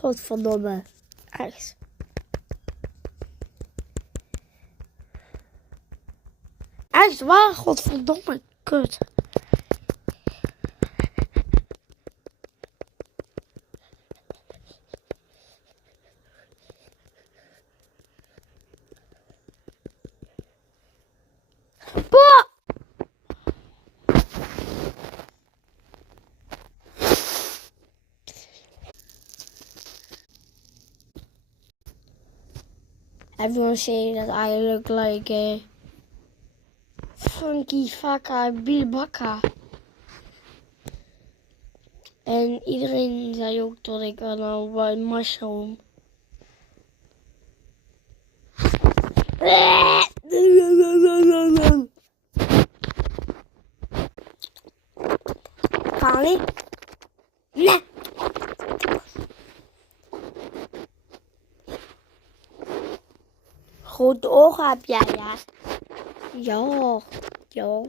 Godverdomme. Ergens. Ergens waar? Godverdomme. Kut. Everyone saying that I look like a Funky Faka Bilbaka. En iedereen zei ook dat ik een mushroom. Kan ik? Nee. Grote ogen heb jij, ja. Ja. Ja.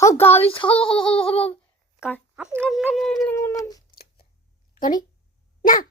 Oh, guys. Kan ik? Ja.